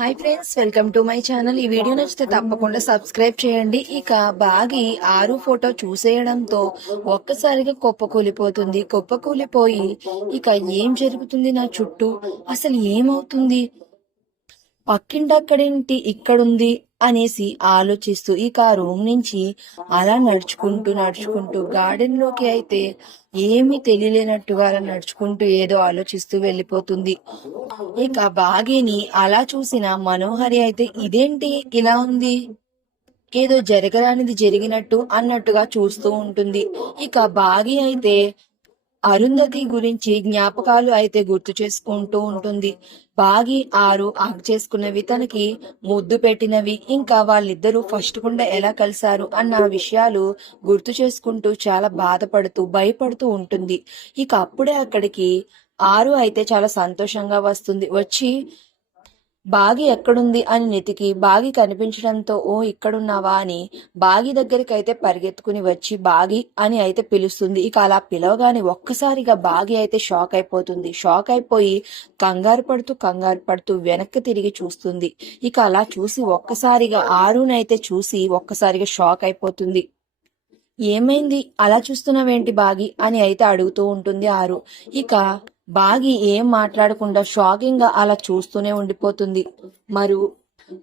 Hi friends welcome to my channel. ఈ video నచ్చితే తప్పకుండా సబ్స్క్రైబ్ చేయండి. ఇక బాగి ఆరు ఫోటో చూసేయడంతో ఒక్కసారిగా కుప్పకూలిపోతుంది కుప్పకూలిపోయి ఇక ఏం జరుగుతుంది నా చుట్టూ? అసలు ఏమవుతుంది? పక్కింటక్కడేంటి ఇక్కడుంది అనేసి ఆలోచిస్తూ ఇక ఆ రూమ్ నుంచి అలా నడుచుకుంటూ నడుచుకుంటూ గార్డెన్లోకి అయితే ఏమీ తెలియలేనట్టుగా అలా నడుచుకుంటూ ఏదో ఆలోచిస్తూ వెళ్ళిపోతుంది. ఇక బాగిని అలా చూసిన మనోహరి అయితే ఇదేంటి ఇలా ఉంది? ఏదో జరగరానిది జరిగినట్టు అన్నట్టుగా చూస్తూ ఉంటుంది. ఇక బాగి అయితే అరుంధతి గురించి జ్ఞాపకాలు అయితే గుర్తు చేసుకుంటూ ఉంటుంది. బాగి ఆరు ఆగ్ చేసుకున్నవి తనకి ముద్దు పెట్టినవి. ఇంకా వాళ్ళిద్దరూ ఫస్ట్ గుండా ఎలా కలిశారు అన్న విషయాలు గుర్తు చేసుకుంటూ చాలా బాధపడుతూ భయపడుతూ ఉంటుంది. ఇక అప్పుడే అక్కడికి ఆరు అయితే చాలా సంతోషంగా వస్తుంది. వచ్చి బాగి ఎక్కడుంది అని నెతికి బాగి కనిపించడంతో ఓ ఇక్కడున్నావా? అని బాగి దగ్గరికి అయితే పరిగెత్తుకుని వచ్చి బాగి అని అయితే పిలుస్తుంది. ఇక అలా పిలవగానే ఒక్కసారిగా బాగి అయితే షాక్ అయిపోతుంది. షాక్ అయిపోయి కంగారు పడుతూ కంగారు పడుతూ వెనక్కి తిరిగి చూస్తుంది. ఇక అలా చూసి ఒక్కసారిగా ఆరునైతే చూసి ఒక్కసారిగా షాక్ అయిపోతుంది. ఏమైంది? అలా చూస్తున్నావేంటి బాగి? అని అయితే అడుగుతూ ఉంటుంది ఆరు. ఇక బాగి ఏం మాట్లాడకుండా షాకింగ్గా అలా చూస్తూనే ఉండిపోతుంది. మరు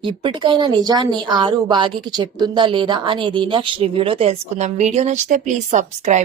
ఇప్పటికైనా నిజాన్ని ఆరు బాగికి చెప్తుందా లేదా అనేది నెక్స్ట్ రివ్యూలో తెలుసుకుందాం. వీడియో నచ్చితే ప్లీజ్ సబ్స్క్రైబ్